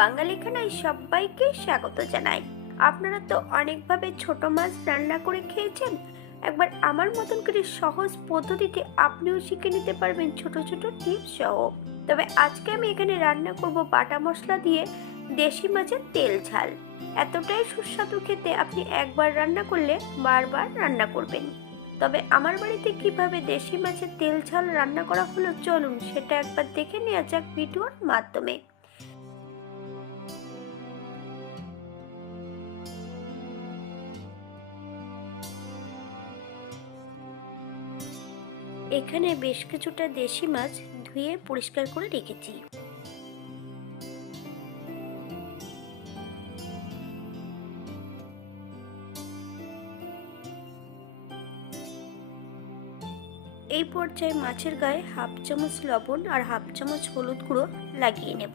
বাঙালি খানায় সবাইকে স্বাগত জানাই। আপনারা তো অনেকভাবে ছোট মাছ রান্না করে খেয়েছেন। একবার আমার মতন করে সহজ পদ্ধতিতে আপনিও শিখে নিতে পারবেন ছোট ছোট টিপস সহ। তবে আজকে আমি এখানে রান্না করব বাটা মশলা দিয়ে দেশি মাছের তেল ঝাল। এতটাই সুস্বাদু খেতে আপনি একবার রান্না করলে বারবার রান্না করবেন। তবে আমার বাড়িতে কীভাবে দেশি মাছের তেল ঝাল রান্না করা হলো চলুন সেটা একবার দেখে নেওয়া যাক ভিডিওর মাধ্যমে। এখানে বেশ কিছুটা দেশি মাছ ধুয়ে পরিষ্কার করে রেখেছি। এই পর্যায়ে মাছের গায়ে হাফ চামচ লবণ আর হাফ চামচ হলুদ গুঁড়ো লাগিয়ে নেব।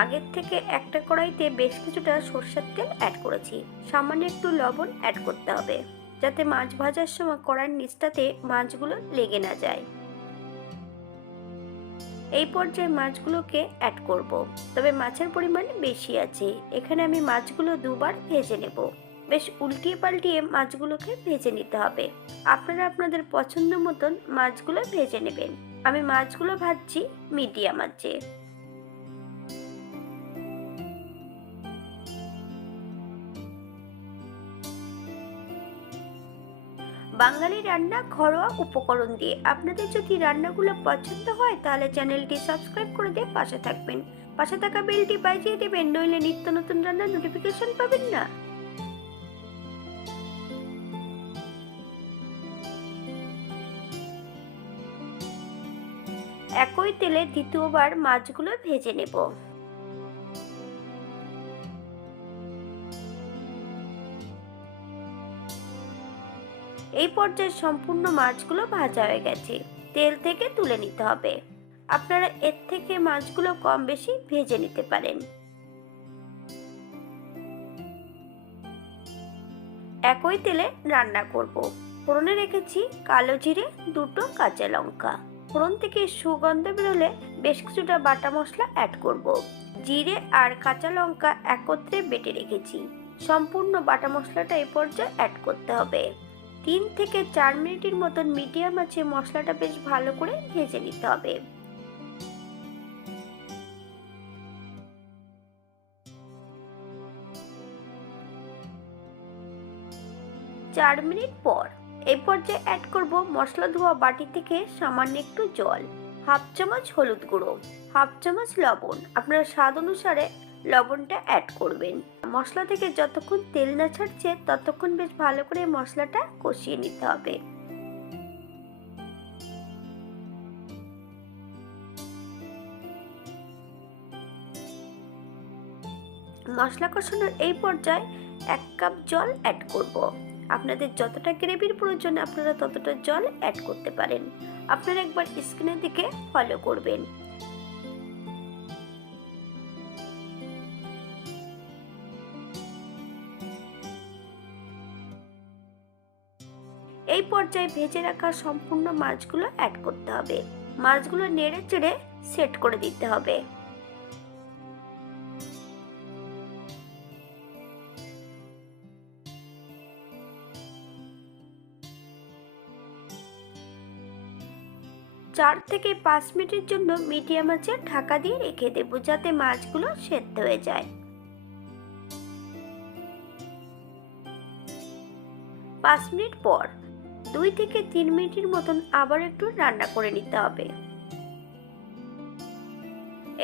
আগের থেকে একটা কড়াইতে বেশ কিছুটা সর্ষের তেল অ্যাড করেছি। সামান্য একটু লবণ অ্যাড করতে হবে, যাতে মাছ ভাজার সময় কড়াইয়ের নিচটাতে মাছগুলো লেগে না যায়। এই পর্যায়ে মাছগুলোকে অ্যাড করব। তবে মাছের পরিমাণ বেশি আছে। এখানে আমি মাছগুলো দুবার ভেজে নেব। বেশ উল্টিয়ে পাল্টিয়ে মাছগুলোকে ভেজে নিতে হবে। আপনারা আপনাদের পছন্দ মতন মাছগুলো ভেজে নেবেন। আমি মাছগুলো ভাজছি মিডিয়াম আছে বাঙালি রান্না ঘরোয়া উপকরণ দিয়ে। আপনাদের যদি রান্নাগুলো পছন্দ হয়, তাহলে চ্যানেলটি সাবস্ক্রাইব করে দিয়ে পাশে থাকবেন। পাশে থাকা বেলটি বাজিয়ে দেবেন, নইলে নিত্য নতুন রান্নার নোটিফিকেশন পাবেন না। একই তেলে দ্বিতীয়বার মাছগুলো ভেজে নেব। এই পর্যায়ে সম্পূর্ণ মাছগুলো ভাজা হয়ে গেছে। তেল থেকে তুলে নিতে হবে। আপনারা এর থেকে মাছগুলো কম বেশি ভেজে নিতে পারেন। একই তেলে রান্না করব। ফোড়নে রেখেছি কালো জিরে, দুটো কাঁচা লঙ্কা। ফোড়ন থেকে সুগন্ধ বেরোলে বেশ কিছুটা বাটা মশলা অ্যাড করব। জিরে আর কাঁচা লঙ্কা একত্রে বেটে রেখেছি। সম্পূর্ণ বাটা মশলাটা এই পর্যায়ে অ্যাড করতে হবে। তিন থেকে চার মিনিটের মতন মিডিয়াম আছে, মশলাটা বেশ ভালো করে ভেজে নিতে হবে। চার মিনিট পর এই পর্যায়ে অ্যাড করব মশলা ধোয়া বাটি থেকে সামান্য একটু জল, হাফ চামচ হলুদ গুঁড়ো, হাফ চামচ লবণ। আপনার স্বাদ অনুসারে লবণটা অ্যাড করবেন। মশলা থেকে যতক্ষণ তেল না ছাড়ছে, ততক্ষণ বেশ ভালো করে মশলাটা কষিয়ে নিতে হবে। মশলা কষানোর এই পর্যায়ে এক কাপ জল অ্যাড করব। আপনাদের যতটা গ্রেভির প্রয়োজন, আপনারা ততটা জল অ্যাড করতে পারেন। আপনারা একবার স্ক্রিনের দিকে ফলো করবেন। এই পর্যায়ে ভেজে রাখা সম্পূর্ণ মাছগুলো অ্যাড করতে হবে। মাছগুলো নেড়ে চেড়ে সেট করে দিতে হবে। চার থেকে পাঁচ মিনিটের জন্য মিডিয়াম আঁচে ঢাকা দিয়ে রেখে দেবো যাতে মাছগুলো সেদ্ধ হয়ে যায়। পাঁচ মিনিট পর দুই থেকে তিন মিনিটের মতন আবার একটু রান্না করে নিতে হবে।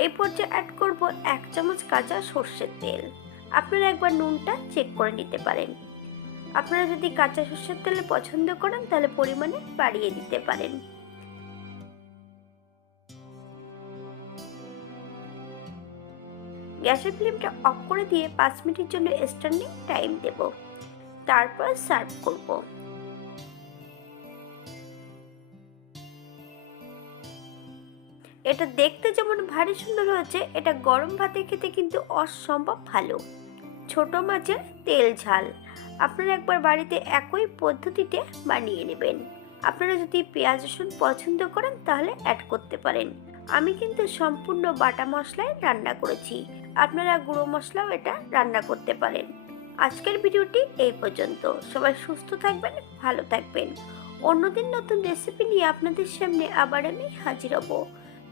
এই পর্যায়ে অ্যাড করব এক চামচ কাঁচা সর্ষের তেল। আপনারা একবার নুনটা চেক করে নিতে পারেন। আপনারা যদি কাঁচা সর্ষের তেল পছন্দ করেন, তাহলে পরিমাণে বাড়িয়ে দিতে পারেন। গ্যাসের ফ্লেমটা অফ করে দিয়ে পাঁচ মিনিটের জন্য স্ট্যান্ডিং টাইম দেব। তারপর সার্ভ করব। এটা দেখতে যেমন ভারী সুন্দর হয়েছে, এটা গরম ভাতে খেতে কিন্তু অসম্ভব ভালো। ছোট মাছের তেল ঝাল। আপনারা একবার বাড়িতে একই পদ্ধতিতে বানিয়ে নেবেন। আপনারা যদি পেঁয়াজ রসুন পছন্দ করেন, তাহলে অ্যাড করতে পারেন। আমি কিন্তু সম্পূর্ণ বাটা মশলায় রান্না করেছি। আপনারা গুঁড়ো মশলাও এটা রান্না করতে পারেন। আজকের ভিডিওটি এই পর্যন্ত। সবাই সুস্থ থাকবেন, ভালো থাকবেন। অন্যদিন নতুন রেসিপি নিয়ে আপনাদের সামনে আবার আমি হাজির হব।